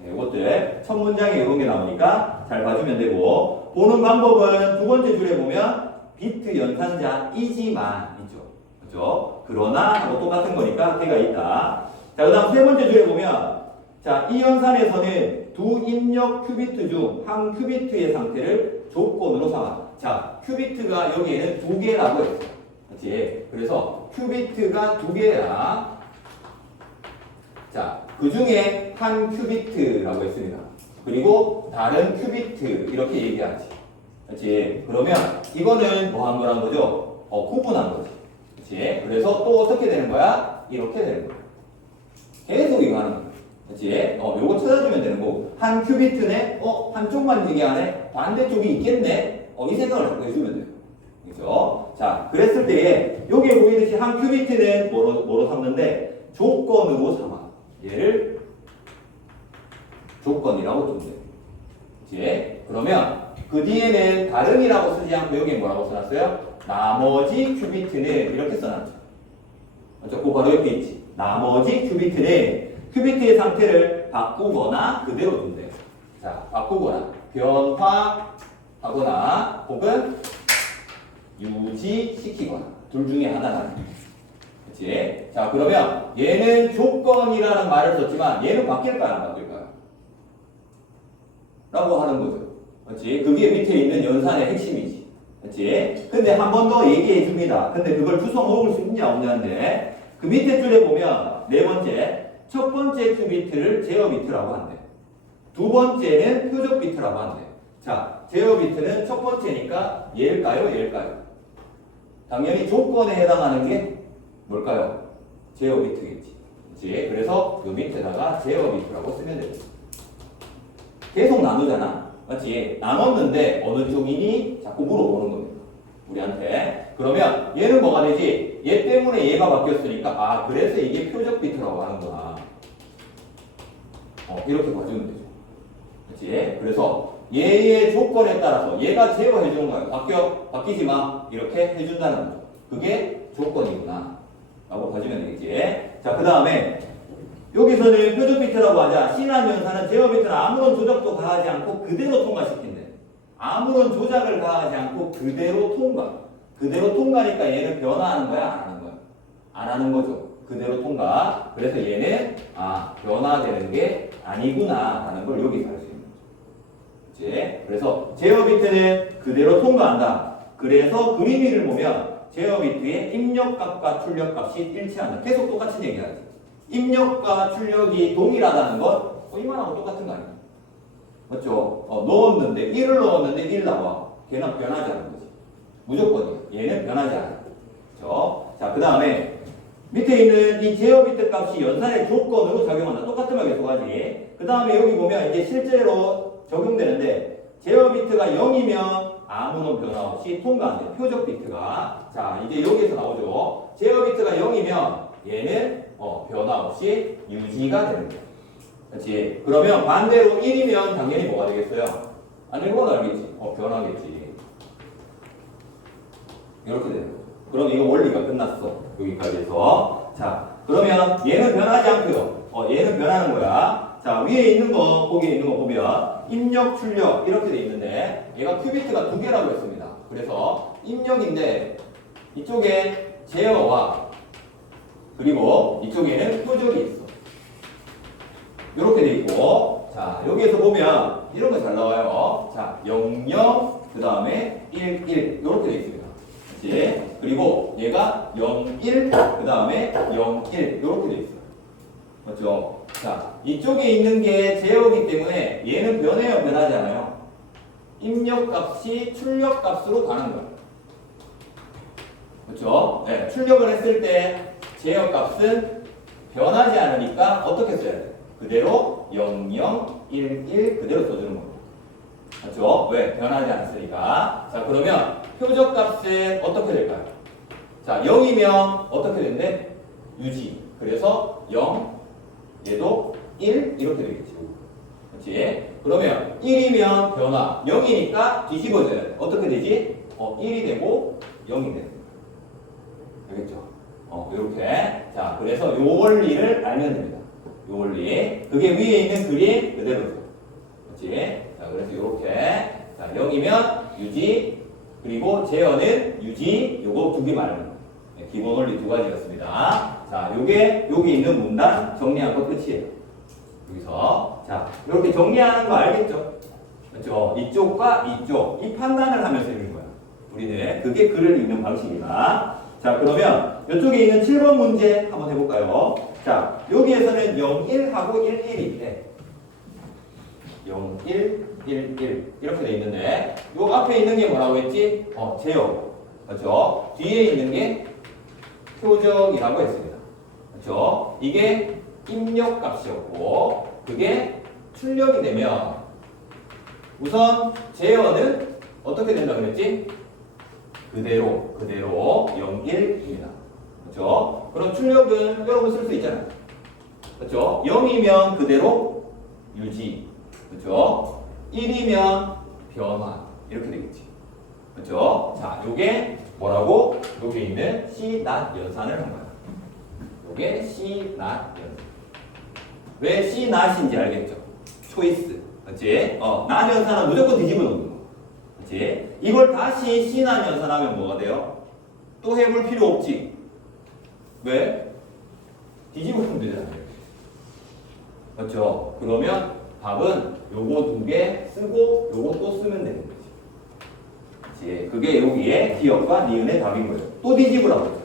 네, 이것들 첫 문장에 이런 게 나오니까 잘 봐주면 되고, 보는 방법은 두 번째 줄에 보면 비트 연산자이지만 있죠. 그렇죠? 그러나 하고 똑같은 거니까 걔가 있다. 자, 그 다음 세 번째 줄에 보면, 자, 이 연산에서는 두 입력 큐비트 중 한 큐비트의 상태를 조건으로 삼아. 자, 큐비트가 여기에는 2개라고 했어요. 그렇지? 그래서 큐비트가 2개야. 자, 그 중에 한 큐비트라고 했습니다. 그리고 다른 큐비트 이렇게 얘기하지. 그렇지? 그러면 이거는 뭐 한 거란 거죠? 구분한 거지. 그렇지? 그래서 또 어떻게 되는 거야? 이렇게 되는 거야. 계속 이거 하는 거야. 그렇지? 요거 찾아주면 되는 거고, 한 큐비트네? 한쪽만 얘기하네? 반대쪽이 있겠네? 이 생각을 해주면 돼요. 그렇죠? 자, 그랬을 때에 여기에 보이듯이 한 큐비트는 뭐로 삼는데 조건으로 삼아. 얘를 조건이라고 두면 돼요. 그렇지? 그러면 그 뒤에는 다른이라고 쓰지 않고 여기에 뭐라고 써놨어요? 나머지 큐비트는 이렇게 써놨죠. 그렇죠? 그 바로 옆에 있지. 나머지 큐비트는 큐비트의 상태를 바꾸거나 그대로 둔대요. 자, 바꾸거나 변화하거나 혹은 유지시키거나 둘 중에 하나는. 그렇지? 자, 그러면 얘는 조건이라는 말을 썼지만 얘는 바뀔까요? 안 바뀔까요? 라고 하는 거죠. 그렇지? 그게 밑에 있는 연산의 핵심이지. 그렇지? 근데 한 번 더 얘기해 줍니다. 근데 그걸 주워 먹을 수 있냐 없냐인데, 그 밑에 줄에 보면 네 번째, 첫 번째 큐비트를 제어 비트라고 한대. 두 번째는 표적 비트라고 한대. 자, 제어 비트는 첫 번째니까 얘일까요? 얘일까요? 당연히 조건에 해당하는 게 뭘까요? 제어 비트겠지. 그렇지? 그래서 그 밑에다가 제어 비트라고 쓰면 됩니다. 계속 나누잖아. 맞지? 나눴는데 어느 쪽이니? 자꾸 물어보는 겁니다. 우리한테. 그러면 얘는 뭐가 되지? 얘 때문에 얘가 바뀌었으니까 그래서 이게 표적 비트라고 하는구나. 이렇게 봐주면 되죠. 그렇지? 그래서 얘의 조건에 따라서 얘가 제어해주는 거예요. 바뀌지 마. 이렇게 해준다는 거죠. 그게 조건이구나 라고 봐주면 되겠지. 자, 그 다음에 여기서는 표적 비트라고 하자. C난 연산은 제어 비트는 아무런 조작도 가하지 않고 그대로 통과시킨대. 아무런 조작을 가하지 않고 그대로 통과. 그대로 통과니까 얘는 변화하는 거야? 안 하는 거야? 안 하는 거죠. 그대로 통과. 그래서 얘는 변화되는 게 아니구나 라는 걸 여기서 알 수 있는 거죠. 그렇지? 그래서 제어 비트는 그대로 통과한다. 그래서 그림 위를 보면 제어 비트의 입력값과 출력값이 일치한다. 계속 똑같은 얘기하지. 입력과 출력이 동일하다는 건 이만하고 똑같은 거 아니야? 맞죠? 넣었는데 1을 넣었는데 1 나와. 걔는 변하지 않는 거지. 무조건이야. 얘는 변하지 않아. 그렇죠? 자, 그 다음에 밑에 있는 이 제어 비트 값이 연산의 조건으로 작용한다. 똑같은 말 계속하지. 그 다음에 여기 보면 이제 실제로 적용되는데 제어 비트가 0이면 아무런 변화 없이 통과한대. 표적 비트가. 자, 이제 여기에서 나오죠. 제어 비트가 0이면 얘는 변화 없이 유지가 되는 거야. 그렇지? 그러면 반대로 1이면 당연히 뭐가 되겠어요? 안 읽어도 알겠지? 변하겠지. 이렇게 되는 거죠. 그럼 이거 원리가 끝났어. 여기까지 해서. 자, 그러면 얘는 변하지 않고요. 얘는 변하는 거야. 자, 위에 있는 거, 거기에 있는 거 보면 입력, 출력 이렇게 돼 있는데 얘가 큐비트가 2개라고 했습니다. 그래서 입력인데 이쪽에 제어와 그리고 이쪽에는 표적이 있어. 이렇게 돼 있고, 자, 여기에서 보면 이런 거 잘 나와요. 자, 0, 0, 그 다음에 1, 1 이렇게 돼 있습니다. 그렇지? 그리고 얘가 0, 1, 그 다음에 0, 1 이렇게 돼 있어요. 맞죠? 자, 이쪽에 있는 게 제어이기 때문에 얘는 변해요, 변하지 않아요? 입력값이 출력값으로 가는 거예요. 그렇죠? 네, 출력을 했을 때 제어값은 변하지 않으니까 어떻게 써야 돼? 그대로 0, 0, 1, 1 그대로 써주는 겁니다. 그렇죠? 왜? 변하지 않았으니까. 자, 그러면 표적값은 어떻게 될까요? 자, 0이면 어떻게 된대? 유지. 그래서 0, 얘도 1 이렇게 되겠지. 그렇지? 그러면 1이면 변화, 0이니까 뒤집어져야 돼. 어떻게 되지? 1이 되고 0이 되는 거야. 알겠죠? 이렇게. 자, 그래서 요 원리를 알면 됩니다. 요 원리. 그게 위에 있는 그림 그대로죠. 그렇지? 자, 그래서 이렇게. 자, 0이면 유지, 그리고 제어는 유지, 요거 2개 말하는 거예요. 네, 기본 원리 2가지였습니다. 자, 요게 여기 있는 문단 정리한 거 끝이에요. 여기서. 자, 이렇게 정리하는 거 알겠죠? 그렇죠? 이쪽과 이쪽, 이 판단을 하면서 읽는 거야. 우리는. 그게 글을 읽는 방식이다. 자, 그러면 이쪽에 있는 7번 문제 한번 해볼까요? 자, 여기에서는 0, 1하고 1, 1이 있대. 0, 1, 1, 1 이렇게 돼 있는데 요 앞에 있는 게 뭐라고 했지? 제어. 그렇죠? 뒤에 있는 게 표적이라고 했습니다. 그렇죠? 이게 입력값이었고 그게 출력이 되면 우선 제어는 어떻게 된다 그랬지? 그대로 0, 1입니다. 그렇죠? 그럼 출력은 여러분 쓸 수 있잖아요. 그렇죠? 0이면 그대로 유지. 그렇죠? 1이면 변화. 이렇게 되겠지. 그렇죠? 자, 요게 뭐라고? 요게 있는 C, not 연산을 한 거야. 요게 C, not 연산. 왜 C, not인지 알겠죠? 초이스. 그렇지? not 연산은 무조건 뒤집어 놓는 거. 그렇지? 이걸 다시 C, not 연산하면 뭐가 돼요? 또 해볼 필요 없지. 왜? 뒤집어 놓으면 되잖아요. 그렇죠? 그러면 답은 요거 2개 쓰고 요거 또 쓰면 되는 거지. 그치? 그게 여기에 기억과 니은의 답인 거예요. 또 뒤집으라고 했죠.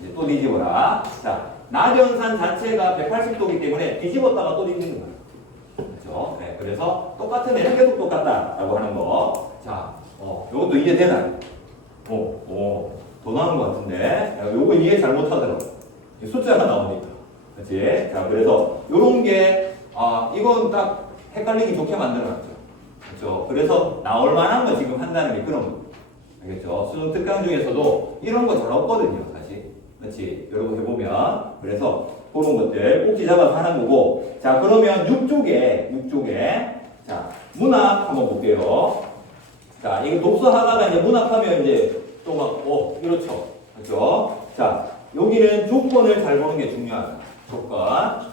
이제 또 뒤집어라. 자, 나연산 자체가 180도이기 때문에 뒤집었다가 또 뒤집는 거예요. 그렇죠? 네, 그래서 똑같은 애는 계속 똑같다라고 하는 거. 자, 요것도 이해되나요? 더 나은 것 같은데. 요거 이해 잘못하더라고. 숫자가 나오니까. 그치? 자, 그래서 요런 게 이건 딱 헷갈리기 좋게 만들어놨죠. 그렇죠? 그래서 나올 만한 거 지금 한다는 게 그런 거. 알겠죠? 수능 특강 중에서도 이런 거 잘 없거든요, 사실. 그렇지? 여러분 해보면. 그래서 그런 것들 꼭지 잡아서 하는 거고. 자, 그러면 6쪽에. 자, 문학 한번 볼게요. 자, 이거 독서 하다가 이제 문학하면 이제 또 막, 이렇죠. 그렇죠? 자, 여기는 조건을 잘 보는 게 중요하다. 조건.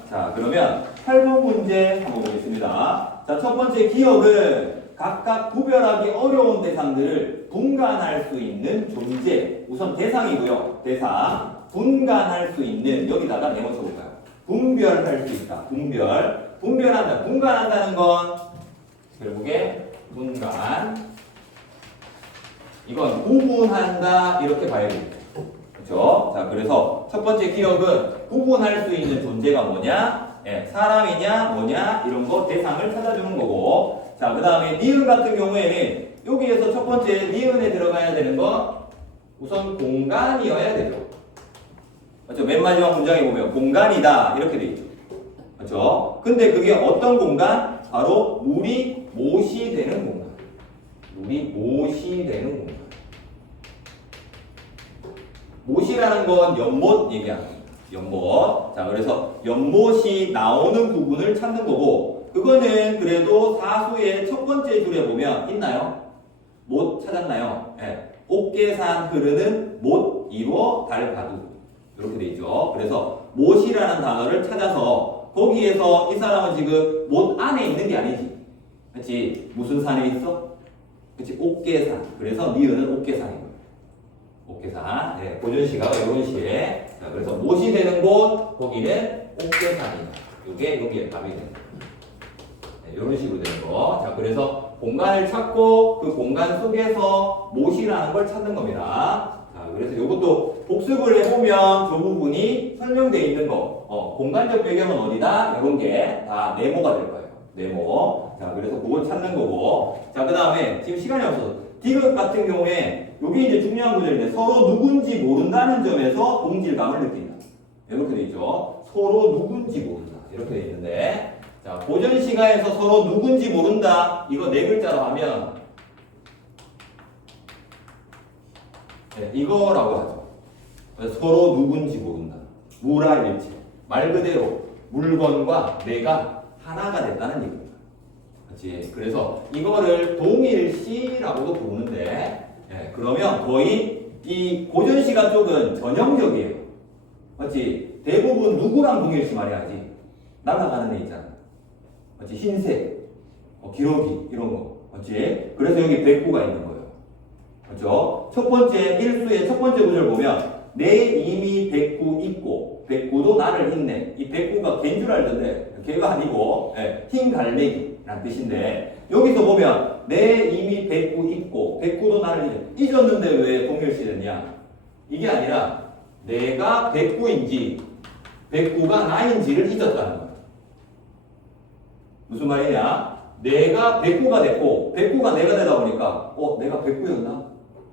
자, 그러면 8번 문제 한번 보겠습니다. 자, 첫 번째 기억은 각각 구별하기 어려운 대상들을 분간할 수 있는 존재. 우선 대상이고요. 대상. 분간할 수 있는, 여기다가 메모 쳐볼까요? 분별할 수 있다. 분별한다. 분간한다는 건 결국에 분간. 이건 구분한다 이렇게 봐야 됩니다. 그렇죠? 자, 그래서 첫 번째 기억은 구분할 수 있는 존재가 뭐냐? 예, 사람이냐 뭐냐 이런 거 대상을 찾아주는 거고. 자, 그 다음에 니은 같은 경우에는 여기에서 첫 번째 니은에 들어가야 되는 건 우선 공간이어야 되죠. 그렇죠? 맨 마지막 문장에 보면 공간이다 이렇게 돼 있죠. 그렇죠? 근데 그게 어떤 공간? 바로 물이 못이 되는 공간. 물이 못이 되는 공간. 못이라는 건 연못 얘기하는 겁니다. 연못. 자, 그래서 연못이 나오는 부분을 찾는 거고, 그거는 그래도 사수의 첫 번째 줄에 보면 있나요? 못 찾았나요? 네. 옥계산 흐르는 못 이루어 달가두. 이렇게 돼 있죠. 그래서 못이라는 단어를 찾아서 거기에서 이 사람은 지금 못 안에 있는 게 아니지. 그렇지? 무슨 산에 있어? 그렇지? 옥계산. 그래서 니은은 옥계산인 거예요. 옥계산. 네, 고전시가 이런 식의. 자, 그래서 못이 되는 곳, 거기는 옥계산이다. 이게 여기에 답이 되는 거예요. 네, 이런 식으로 되는 거. 자, 그래서 공간을 찾고 그 공간 속에서 못이라는 걸 찾는 겁니다. 자, 그래서 이것도 복습을 해보면 저 부분이 설명되어 있는 거. 공간적 배경은 어디다? 이런 게 다 네모가 될 거예요. 네모. 자, 그래서 그걸 찾는 거고. 자, 그 다음에 지금 시간이 없어서 디귿 같은 경우에 여기 이제 중요한 구절인데 서로 누군지 모른다는 점에서 동질감을 느낀다. 이렇게 돼 있죠. 서로 누군지 모른다. 이렇게 돼 있는데 자, 고전 시가에서 서로 누군지 모른다. 이거 네 글자로 하면 네, 이거라고 하죠. 서로 누군지 모른다. 무라일체. 말 그대로 물건과 내가 하나가 됐다는 얘기입니다. 그렇지? 그래서 이거를 동일시라고도 부르는데, 예, 그러면 거의 이 고전시가 쪽은 전형적이에요. 맞지? 대부분 누구랑 동일시 말해야지? 날아가는 애 있잖아. 맞지? 흰색, 기러기 이런 거. 맞지? 그래서 여기 백구가 있는 거예요. 그렇죠? 첫 번째 일수의 첫 번째 구절 보면 내 이미 백구 있고 백구도 나를 있네. 이 백구가 개인 줄 알던데 개가 아니고 흰 갈매기란 뜻인데 여기서 보면 내 이미 백구 있고 백구도 나를 잊었는데 왜 동일시 됐냐? 이게 아니라 내가 백구인지 백구가 나인지를 잊었다는 거야. 무슨 말이냐? 내가 백구가 됐고 백구가 내가 되다 보니까 내가 백구였나?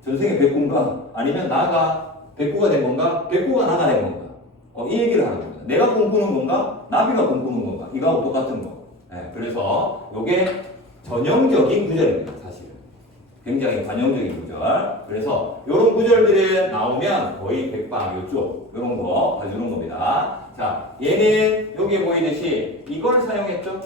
전생에 백구인가? 아니면 나가 백구가 된 건가? 백구가 나가 된 건가? 이 얘기를 하는 겁니다. 내가 꿈꾸는 건가? 나비가 꿈꾸는 건가? 이거하고 똑같은 거. 그래서 이게 전형적인 구절입니다. 사실은. 굉장히 관용적인 구절. 그래서 이런 구절들이 나오면 거의 백방 이쪽 이런 거 봐주는 겁니다. 자, 얘는 여기에 보이듯이 이걸 사용했죠?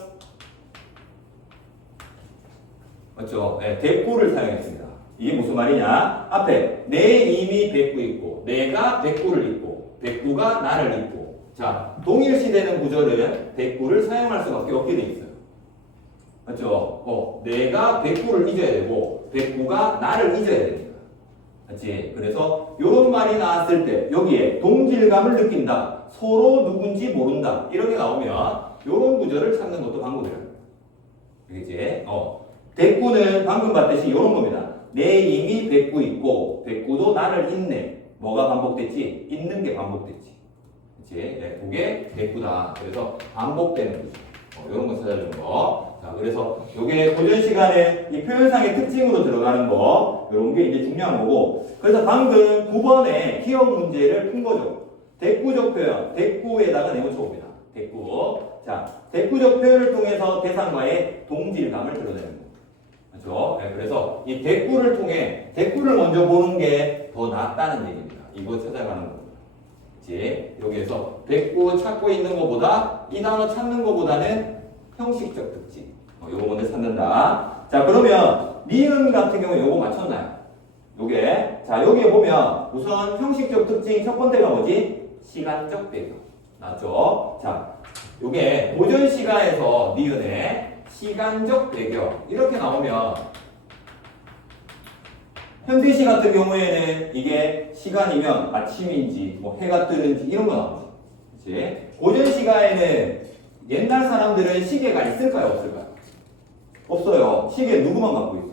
맞죠? 대꾸를 사용했습니다. 이게 무슨 말이냐? 앞에 내 이미 백구 있고 내가 백구를 있고 백구가 나를 있고 자, 동일시되는 구절은 백구를 사용할 수밖에 없게 돼 있어요. 맞죠? 내가 백구를 잊어야 되고 백구가 나를 잊어야 됩니다. 맞지? 그래서 이런 말이 나왔을 때 여기에 동질감을 느낀다. 서로 누군지 모른다. 이렇게 나오면 이런 구절을 찾는 것도 방법이라는 거예요. 알겠지? 백구는 방금 봤듯이 이런 겁니다. 내 이미 백구 있고 백구도 나를 잊네. 뭐가 반복됐지? 잊는 게 반복됐지. 그치? 그게 백구다. 그래서 반복되는 거죠. 이런 거 찾아주는 거. 자, 그래서 이게 고전 시간에 이 표현상의 특징으로 들어가는 거. 이런 게 이제 중요한 거고. 그래서 방금 9번에 기억 문제를 푼 거죠. 대꾸적 표현. 대꾸에다가 네모쳐 봅니다. 대꾸. 자, 대꾸적 표현을 통해서 대상과의 동질감을 드러내는 거. 그렇죠? 그래서 이 대꾸를 통해 대꾸를 먼저 보는 게 더 낫다는 얘기입니다. 이거 찾아가는 겁니다. 그치? 여기에서 대꾸 찾고 있는 것보다 이 단어 찾는 것보다는 형식적 특징. 요거 먼저 찾는다. 자, 그러면 니은 같은 경우 요거 맞췄나요? 요게. 자, 여기에 보면 우선 형식적 특징 첫 번째가 뭐지? 시간적 배경. 맞죠? 자, 요게 고전 시가에서 니은의 시간적 배경 이렇게 나오면 현대시 같은 경우에는 이게 시간이면 아침인지 뭐 해가 뜨는지 이런 거 나오지. 그치? 고전 시가에는 옛날 사람들은 시계가 있을까요? 없을까요? 없어요. 시계 누구만 갖고 있어?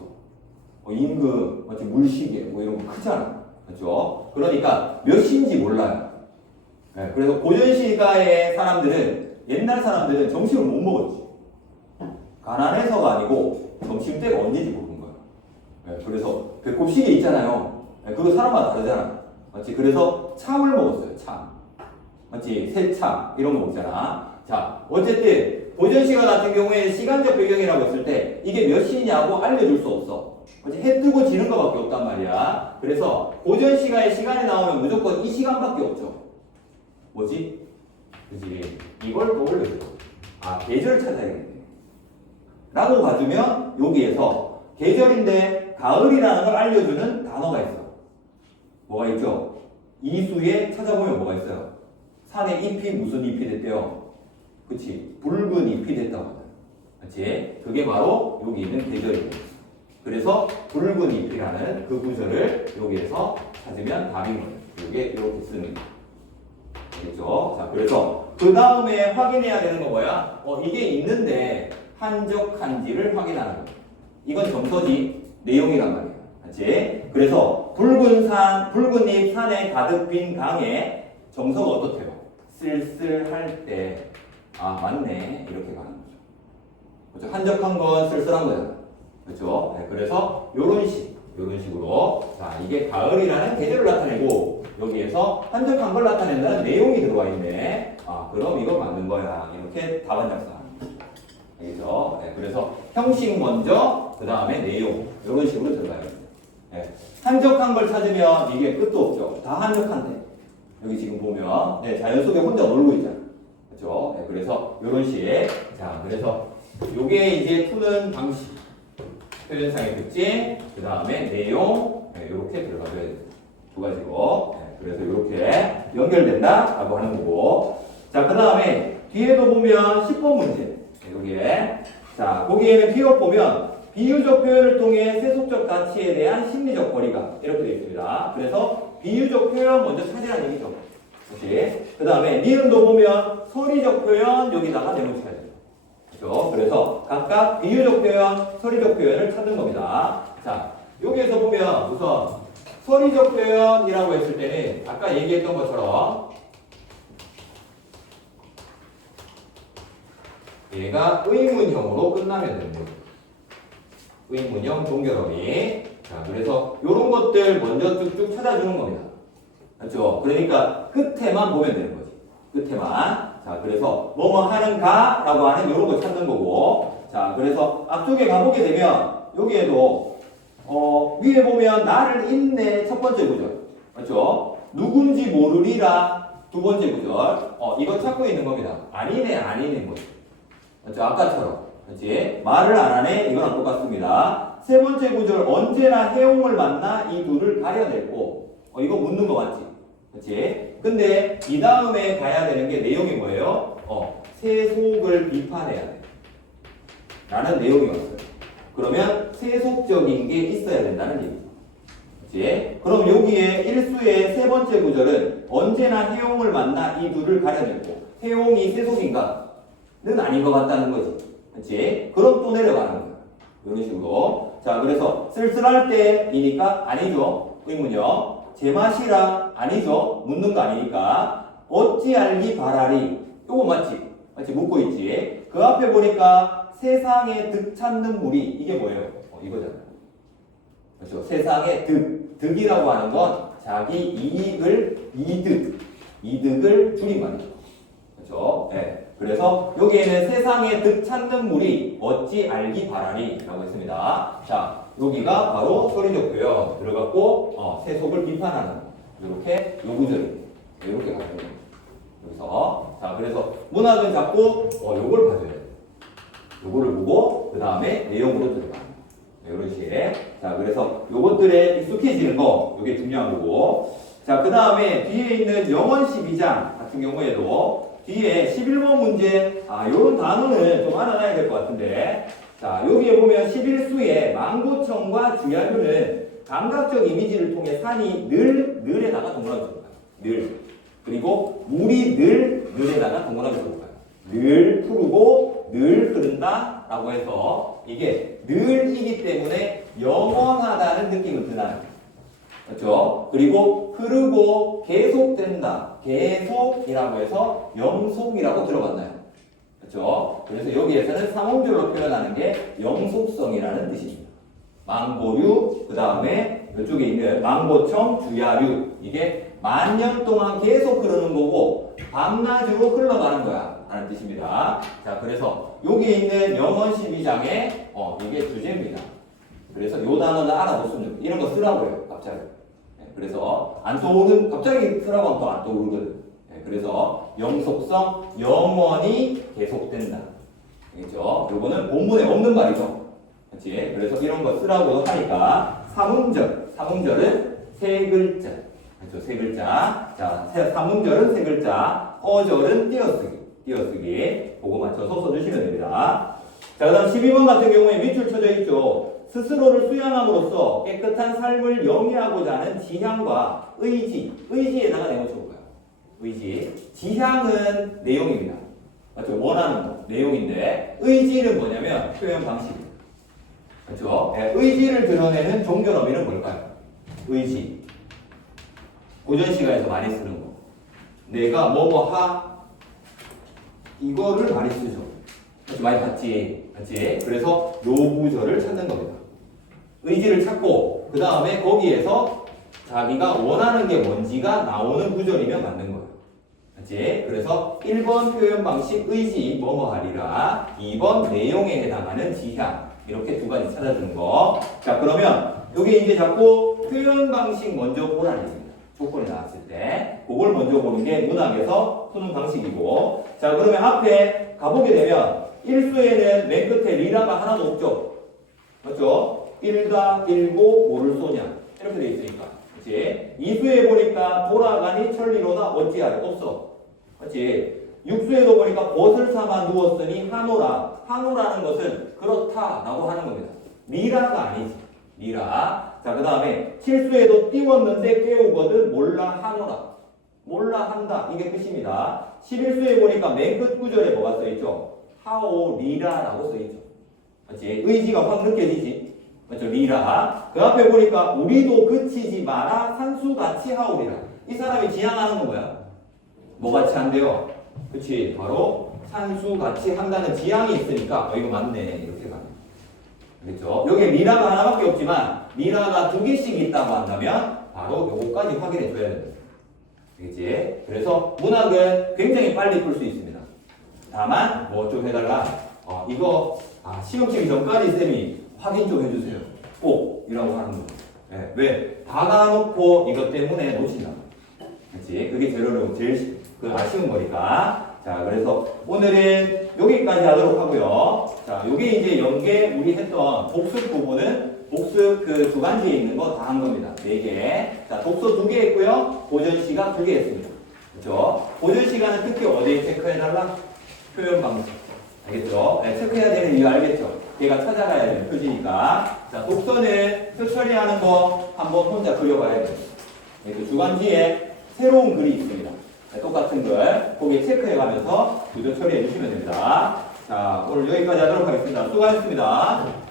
임금, 마치 물시계, 뭐 이런 거 크잖아. 그렇죠? 그러니까 몇 시인지 몰라요. 네, 그래서 고전 시가의 사람들은, 옛날 사람들은 점심을 못 먹었지. 가난해서가 아니고 점심때가 언제인지 모르는 거야. 네, 그래서 배꼽 시계 있잖아요. 네, 그거 사람마다 다르잖아. 맞지? 그래서 참을 먹었어요. 참. 맞지? 새참 이런 거 먹잖아. 자, 어쨌든 고전 시가 같은 경우에 시간적 배경이라고 했을 때 이게 몇 시냐고 알려줄 수 없어. 맞지? 해 뜨고 지는 거밖에 없단 말이야. 그래서 고전 시가의 시간이 나오면 무조건 이 시간밖에 없죠. 뭐지? 그지? 이걸 떠올려줘. 아, 계절 찾아야겠네. 라고 봐주면 여기에서 계절인데 가을이라는 걸 알려주는 단어가 있어. 뭐가 있죠? 이수에 찾아보면 뭐가 있어요? 산에 잎이 무슨 잎이 됐대요? 그치? 붉은 잎이 됐다고 하잖아. 그치? 그게 바로 여기 있는 계절이에요. 그래서 붉은 잎이라는 그 구절을 여기에서 찾으면 답인 거예요. 이게 이렇게 쓰는 거예요. 알겠죠? 자, 그래서 그 다음에 확인해야 되는 거 뭐야? 이게 있는데 한적한지를 확인하는 거예요. 이건 정서지 내용이란 말이에요. 맞지? 그래서 붉은 잎 산에 가득 빈 강에 정서가 어떻대요? 쓸쓸할 때, 아, 맞네. 이렇게 가는 거죠. 그렇죠? 한적한 건 쓸쓸한 거잖아. 그렇죠? 네, 그래서 요런 식으로. 자, 이게 가을이라는 계절을 나타내고, 여기에서 한적한 걸 나타낸다는 내용이 들어와 있네. 아, 그럼 이거 맞는 거야. 이렇게 답안 작성하는 거죠. 알겠죠? 네, 그래서 형식 먼저, 그 다음에 내용. 이런 식으로 들어가야 됩니다. 네, 한적한 걸 찾으면 이게 끝도 없죠. 다 한적한데. 여기 지금 보면, 네, 자연 속에 혼자 놀고 있잖아. 그렇죠? 네, 그래서 이런 식. 자, 그래서 요게 이제 푸는 방식. 표현상의 특징, 그 다음에 내용, 네, 이렇게 들어가줘야 됩니다. 두 가지고. 네, 그래서 이렇게 연결된다 라고 하는 거고. 자, 그 다음에 뒤에도 보면 10번 문제. 네, 여기에. 자, 거기에는 비유 보면 비유적 표현을 통해 세속적 가치에 대한 심리적 거리감 이렇게 되어 있습니다. 그래서 비유적 표현 먼저 찾으라는 얘기죠. 그렇지? 그 다음에 니은도 보면 서리적 표현 여기다가 내놓쳐야 돼요. 그렇죠? 그래서 각각 비유적 표현, 서리적 표현을 찾는 겁니다. 자, 여기에서 보면 우선 서리적 표현이라고 했을 때는 아까 얘기했던 것처럼 얘가 의문형으로 끝나면 됩니다. 의문형 동결어미. 자, 그래서 이런 것들 먼저 쭉쭉 찾아주는 겁니다. 맞죠? 그러니까 끝에만 보면 되는 거지. 끝에만. 자, 그래서 뭐뭐 하는가? 라고 하는 이런 거 찾는 거고. 자, 그래서 앞쪽에 가보게 되면 여기에도 위에 보면 나를 잊네 첫 번째 구절. 맞죠? 누군지 모르리라 두 번째 구절. 이거 찾고 있는 겁니다. 아니네, 아니네 거지. 맞죠? 아까처럼. 그렇지? 말을 안 하네? 이거랑 똑같습니다. 세 번째 구절, 언제나 해용을 만나 이 둘을 가려냈고, 이거 묻는 거 맞지? 그렇지? 근데 이 다음에 가야 되는 게 내용이 뭐예요? 세속을 비판해야 돼. 라는 내용이 왔어요. 그러면 세속적인 게 있어야 된다는 얘기죠. 그렇지? 그럼 여기에 일수의 세 번째 구절은 언제나 해용을 만나 이 둘을 가려냈고, 해용이 세속인가? 는 아닌 것 같다는 거지. 그렇지? 그럼 또 내려가는 거야. 이런 식으로. 자, 그래서 쓸쓸할 때이니까 아니죠. 의문형. 제맛이라 아니죠. 묻는 거 아니니까. 어찌 알기 바라리. 요거 맞지? 맞지? 묻고 있지. 그 앞에 보니까 세상에 득 찾는 물이 이게 뭐예요? 이거잖아요. 그렇죠? 세상에 득이라고 하는 건 자기 이득을 줄임말이죠. 그렇죠? 네. 그래서 여기에는 세상에 득 찾는 물이 어찌 알기 바라리 라고 했습니다. 자, 여기가 바로 서리적 표현 들어갔고 세속을 비판하는 이렇게 요구절입니다. 이렇게 가져야 됩니다. 여기서 자, 그래서 문학은 자꾸 요걸 봐줘야 돼요. 요거를 보고 그 다음에 내용으로 들어가는 이런 식. 자, 그래서 요것들에 익숙해지는 거 요게 중요한 거고. 자, 그 다음에 뒤에 있는 영원 12장 같은 경우에도 뒤에 11번 문제, 요런 단어는 좀 알아놔야 될 것 같은데. 자, 여기에 보면 11수의 망고청과 주야류는 감각적 이미지를 통해 산이 늘에다가 동그라미 쳐볼까요? 늘. 그리고 물이 늘에다가 동그라미 쳐볼까요? 늘 푸르고 늘 흐른다 라고 해서 이게 늘이기 때문에 영원하다는 느낌을 드나요. 그렇죠? 그리고 흐르고 계속된다. 계속이라고 해서 영속이라고 들어봤나요? 그렇죠? 그래서 여기에서는 삼음절로 표현하는 게 영속성이라는 뜻입니다. 망고류, 그 다음에 이쪽에 있는 망고청, 주야류. 이게 만년 동안 계속 흐르는 거고 밤낮으로 흘러가는 거야 라는 뜻입니다. 자, 그래서 여기 있는 영어 12장에 이게 주제입니다. 그래서 요 단어는 알아뒀으면 좋겠어요. 이런 거 쓰라고요, 갑자기. 그래서 안 떠오르는, 갑자기 쓰라고 하면 또 안 떠오르거든. 그래서 영속성, 영원히 계속된다. 알겠죠? 요거는 본문에 없는 말이죠. 그렇지? 그래서 이런 거 쓰라고 하니까 삼음절은 세 글자. 그렇죠? 세 글자. 자, 삼음절은 세 글자. 어절은 띄어쓰기. 그거 맞춰서 써주시면 됩니다. 자, 그 다음 12번 같은 경우에 밑줄 쳐져 있죠. 스스로를 수양함으로써 깨끗한 삶을 영위하고자 하는 지향과 의지에다가 내놓을 거예요. 의지. 지향은 내용입니다. 맞죠? 원하는 거, 내용인데, 의지는 뭐냐면 표현 방식이에요. 그렇죠? 네, 의지를 드러내는 종교 어미는 뭘까요? 의지. 고전 시간에서 많이 쓰는 거. 내가 뭐뭐하 이거를 많이 쓰죠. 그렇죠? 많이 봤지. 그렇지? 그래서 요 구절을 찾는 겁니다. 의지를 찾고 그 다음에 거기에서 자기가 원하는 게 뭔지가 나오는 구절이면 맞는 거예요. 그렇지? 그래서 1번 표현 방식 의지 뭐뭐 하리라, 2번 내용에 해당하는 지향, 이렇게 두 가지 찾아주는 거. 자, 그러면 여기 이제 자꾸 표현 방식 먼저 보라는 얘기입니다. 조건이 나왔을 때 그걸 먼저 보는 게 문학에서 수능 방식이고. 자, 그러면 앞에 가보게 되면 1수에는 맨 끝에 리라가 하나도 없죠. 맞죠? 1가 1고 뭐를 쏘냐 이렇게 돼 있으니까. 그렇지? 2수에 보니까 돌아가니 천리로다 어찌하여 없어. 그렇지? 6수에도 보니까 벗을 삼아 누웠으니 하노라. 하노라는 것은 그렇다라고 하는 겁니다. 리라가 아니지. 리라. 자, 그 다음에 7수에도 띄웠는데 깨우거든 몰라 하노라. 몰라 한다. 이게 뜻입니다. 11수에 보니까 맨 끝 구절에 뭐가 써있죠? 하오리라라고 써있죠. 그렇지? 의지가 확 느껴지지. 맞죠? 리라. 그 앞에 보니까 우리도 그치지 마라 산수같이 하오리라. 이 사람이 지향하는 건 뭐야? 뭐같이 한대요? 그치? 바로 산수같이 한다는 지향이 있으니까 이거 맞네 이렇게 가요. 알겠죠? 여기 리라가 하나밖에 없지만 리라가 두 개씩 있다고 한다면 바로 요거까지 확인해 줘야 됩니다. 알겠지? 그래서 문학은 굉장히 빨리 풀 수 있습니다. 다만 뭐 좀 해달라. 이거 시험 치기 전까지 쌤이 확인 좀 해주세요. 꼭 이라고 하는 거. 네. 왜? 다 가놓고 이것 때문에 놓친다. 그렇지? 그게 제일 아쉬운 거니까. 자, 그래서 오늘은 여기까지 하도록 하고요. 자, 요게 이제 연계 우리 했던 복습 부분은 복습 그 주간지에 있는 거 다 한 겁니다. 4개. 자, 독서 2개 했고요. 고전 시간 2개 했습니다. 그렇죠? 고전 시간은 특히 어디에 체크해달라? 표현 방식. 알겠죠? 네, 체크해야 되는 이유 알겠죠? 걔가 찾아가야 되는 표지니까. 자, 독서는 표 처리하는 거 한번 혼자 그려봐야 돼요. 네, 그 주간지에 새로운 글이 있습니다. 네, 똑같은 글 거기에 체크해가면서 구조 처리해 주시면 됩니다. 자, 오늘 여기까지 하도록 하겠습니다. 수고하셨습니다.